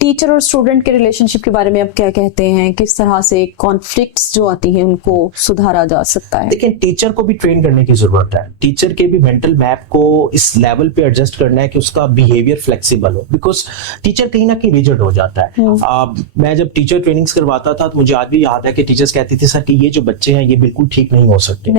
Teacher और student के relationship के बारे में आप क्या कहते हैं, किस तरह से कॉन्फ्लिक्ट्स जो आती हैं उनको सुधारा जा सकता है? लेकिन टीचर को भी ट्रेन करने की जरूरत है, टीचर के भी मेंटल मैप को इस लेवल पे एडजस्ट करना है कि उसका बिहेवियर फ्लेक्सिबल हो, बिकॉज टीचर कहीं ना कहीं रिजिड हो जाता है। मैं जब टीचर ट्रेनिंग्स करवाता था तो मुझे आज भी याद है कि टीचर्स कहती थी सर कि ये जो बच्चे हैं ये बिल्कुल ठीक नहीं हो सकते।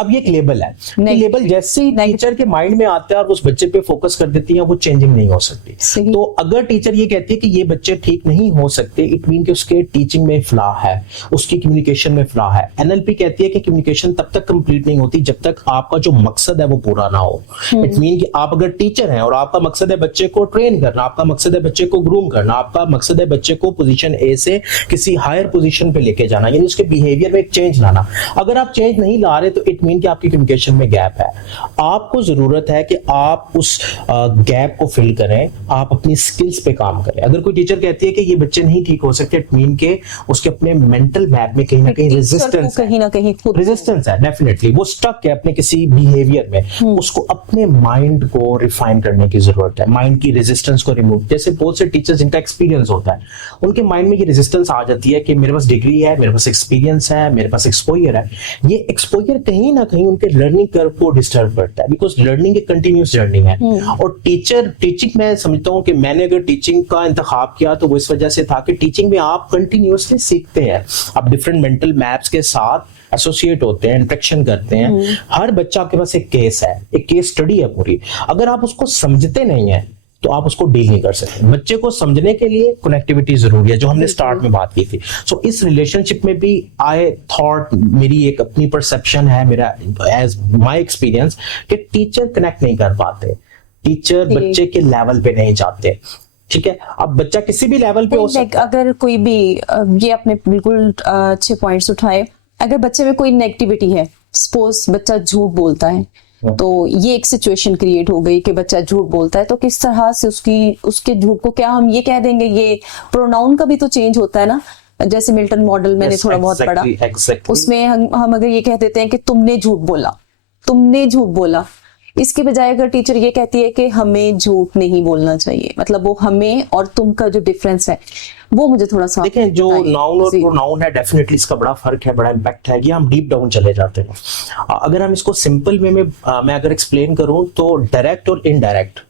अब ये एक लेबल है, लेबल जैसे ही टीचर के माइंड में आता है और उस बच्चे पे फोकस कर देती है, वो चेंजिंग नहीं हो सकती। तो अगर टीचर ये कहती है कि ये बच्चे ठीक नहीं हो सकते, इट मीन कि उसके टीचिंग में फ्लॉ है, उसकी कम्युनिकेशन में फ्लॉ है। एनएलपी कहती है कि कम्युनिकेशन तब तक कंप्लीट नहीं होती जब तक आपका जो मकसद है वो पूरा ना हो। इट मीन कि आप अगर टीचर हैं और आपका मकसद है बच्चे को ट्रेन करना, आपका मकसद है बच्चे को ग्रूम करना, आपका मकसद है बच्चे को पोजीशन ए से किसी हायर पोजीशन पे लेके जाना, यानी उसके बिहेवियर में एक चेंज लाना, अगर आप चेंज नहीं ला रहे तो इट मीन कि आपकी कम्युनिकेशन में गैप है। आपको जरूरत है कि आप उस गैप को फिल करें, आप अपनी स्किल्स पे काम करें। अगर कोई टीचर कहती है कि ये बच्चे नहीं ठीक हो सकते, इट मीन के उसके अपने मेंटल मैप में कहीं ना कहीं रेजिस्टेंस है, डेफिनेटली वो स्टक है अपने किसी बिहेवियर में। उसको अपने माइंड को रिफाइन करने की जरूरत है, माइंड की रेजिस्टेंस को रिमूव। जैसे बहुत से टीचर्स जिनका एक्सपीरियंस होता है, उनके माइंड में ये रेजिस्टेंस आ जाती है कि मेरे पास डिग्री है, मेरे पास एक्सपीरियंस है, मेरे पास एक्सपोजर है। ये एक्सपोजर कहीं ना कहीं उनके लर्निंग कर्व को डिस्टर्ब करता है, बिकॉज लर्निंग एक कंटिन्यूस जर्नी है। और टीचिंग मैं समझता हूँ कि मैंने अगर टीचिंग का इंतखाब किया तो वो इस वजह से था कि टीचिंग में आप कंटिन्यूसली सीखते हैं, आप डिफरेंट मेंटल मैप्स के साथ एसोसिएट होते हैं, इंटरेक्शन करते हैं। हर बच्चा आपके पास एक केस है, एक केस स्टडी है पूरी। अगर आप उसको समझते नहीं है तो आप उसको डील नहीं कर सकते। बच्चे को समझने के लिए कनेक्टिविटी जरूरी है, जो हमने स्टार्ट में बात की थी। सो इस रिलेशनशिप में भी आई थॉट, मेरी एक अपनी परसेप्शन है, मेरा एज माय एक्सपीरियंस, कि टीचर कनेक्ट नहीं कर पाते, टीचर बच्चे के लेवल पे नहीं जाते। ठीक है, अब बच्चा किसी भी लेवल पे हो सकता है। अगर कोई भी, ये आपने बिल्कुल अच्छे पॉइंट्स उठाए, अगर बच्चे में कोई नेगेटिविटी है, सपोज बच्चा झूठ बोलता है, तो ये एक सिचुएशन क्रिएट हो गई कि बच्चा झूठ बोलता है, तो किस तरह से उसके झूठ को, क्या हम ये कह देंगे, ये प्रोनाउन का भी तो चेंज होता है ना, जैसे मिल्टन मॉडल मैंने थोड़ा बहुत पढ़ा, उसमें हम अगर ये कह देते हैं कि तुमने झूठ बोला, इसके बजाय अगर टीचर ये कहती है कि हमें झूठ नहीं बोलना चाहिए, मतलब वो हमें और तुम का जो डिफरेंस है वो मुझे थोड़ा सा देखें। जो नाउन और प्रोनाउन है, डेफिनेटली इसका बड़ा फर्क है, बड़ा इम्पैक्ट है, ये हम डीप डाउन चले जाते हैं। अगर हम इसको सिंपल वे में मैं अगर एक्सप्लेन करूं तो डायरेक्ट और इनडायरेक्ट,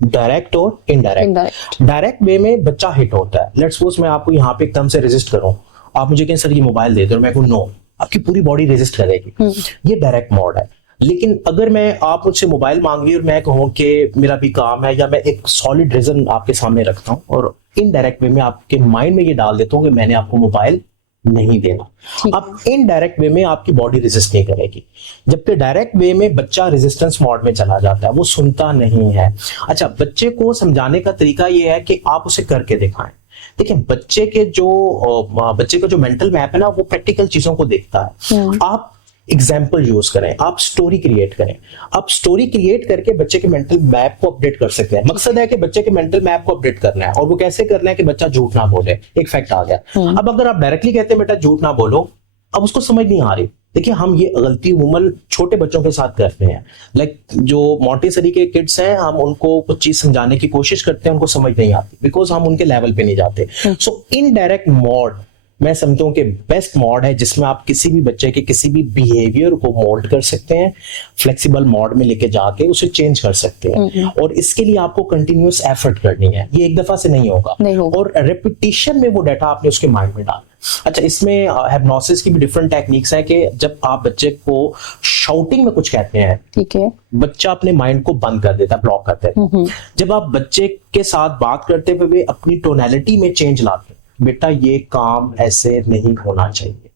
डायरेक्ट और इनडायरेक्ट। डायरेक्ट वे में बच्चा हिट होता है। लेट्स सपोज मैं आपको यहाँ पे एकदम से रेजिस्ट करूं, आप मुझे कहें सर ये मोबाइल दे दो, मैं कहूं नो, आपकी पूरी बॉडी रेजिस्ट करेगी, ये डायरेक्ट मोड है। लेकिन अगर मैं, आप मुझसे मोबाइल मांग रही और मैं कहूं कि मेरा भी काम है, या मैं एक सॉलिड रीजन आपके सामने रखता हूं और इनडायरेक्ट वे में आपके माइंड में ये डाल देता हूं कि मैंने आपको मोबाइल नहीं देना, अब इनडायरेक्ट वे में आपकी बॉडी रेजिस्ट नहीं करेगी। जबकि डायरेक्ट वे में बच्चा रेजिस्टेंस मोड में चला जाता है, वो सुनता नहीं है। अच्छा, बच्चे को समझाने का तरीका ये है कि आप उसे करके दिखाएं। देखिए, बच्चे का जो मेंटल मैप है ना, वो प्रैक्टिकल चीजों को देखता है। आप एग्जाम्पल यूज करें, आप स्टोरी क्रिएट करें। आप स्टोरी क्रिएट करके बच्चे के मेंटल मैप को अपडेट कर सकते हैं। मकसद है कि बच्चे के मेंटल मैप को अपडेट करना है, और वो कैसे करना है कि बच्चा झूठ ना बोले। एक फैक्ट आ गया। अब अगर आप डायरेक्टली कहते हैं बेटा झूठ ना बोलो, अब उसको समझ नहीं आ रही। देखिए, हम ये गलती उमूमन छोटे बच्चों के साथ करते हैं। लाइक जो मॉन्टेसरी के किड्स हैं, हम उनको कुछ चीज समझाने की कोशिश करते हैं, उनको समझ नहीं आती, बिकॉज हम उनके लेवल पे नहीं जाते। सो इनडायरेक्ट मोड मैं समझता हूँ कि बेस्ट मोड है, जिसमें आप किसी भी बच्चे के किसी भी बिहेवियर को मोल्ड कर सकते हैं, फ्लेक्सिबल मोड में लेके जाके उसे चेंज कर सकते हैं। और इसके लिए आपको कंटिन्यूअस एफर्ट करनी है, ये एक दफा से नहीं होगा। और रेपिटेशन में वो डाटा आपने उसके माइंड में डालना। अच्छा, इसमें हिप्नोसिस की भी डिफरेंट टेक्निक्स है कि जब आप बच्चे को शाउटिंग में कुछ कहते हैं, ठीक है, बच्चा अपने माइंड को बंद कर देता है, ब्लॉक कर देता है। जब आप बच्चे के साथ बात करते हुए अपनी टोनैलिटी में चेंज लाते हैं, बेटा ये काम ऐसे नहीं होना चाहिए,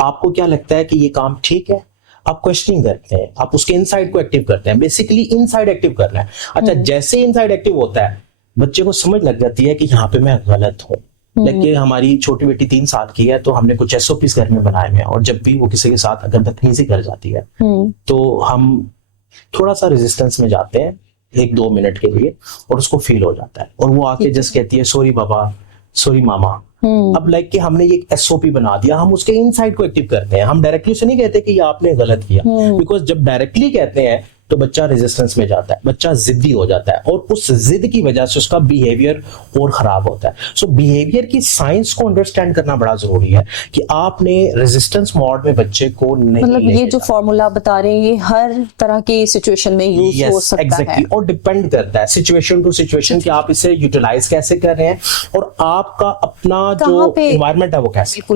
आपको क्या लगता है कि ये काम ठीक है, आप क्वेश्चनिंग करते हैं, आप उसके इनसाइड को एक्टिव करते हैं। बेसिकली इनसाइड एक्टिव करना है। अच्छा, जैसे इनसाइड एक्टिव होता है, बच्चे को समझ लग जाती है कि यहाँ पे मैं गलत हूँ। लेकिन हमारी छोटी बेटी 3 साल की है, तो हमने कुछ SOPs घर में बनाए हुए हैं, और जब भी वो किसी के साथ अगर बदतमीजी कर जाती है तो हम थोड़ा सा रेजिस्टेंस में जाते हैं 1-2 मिनट के लिए, और उसको फील हो जाता है, और वो आके जस्ट कहती है सॉरी बाबा, सॉरी मामा। अब लाइक कि हमने ये SOP बना दिया, हम उसके इनसाइड को एक्टिव करते हैं। हम डायरेक्टली उसे नहीं कहते कि ये आपने गलत किया, बिकॉज जब डायरेक्टली कहते हैं तो बच्चा रेजिस्टेंस में जाता है, बच्चा जिद्दी हो जाता है और उस जिद की वजह से उसका बिहेवियर और खराब होता है। सो बिहेवियर की साइंस को अंडरस्टैंड करना बड़ा जरूरी है कि आपने रेजिस्टेंस मोड में बच्चे को नहीं मतलब ये लेके जो फॉर्मूला बता रहे हैं ये हर तरह की सिचुएशन में यूज हो सकता exactly. है और डिपेंड करता है सिचुएशन टू सिचुएशन कि आप इसे यूटिलाइज कैसे कर रहे हैं और आपका अपना कहाँ जो पे एनवायरनमेंट है वो कैसे। बिल्कुल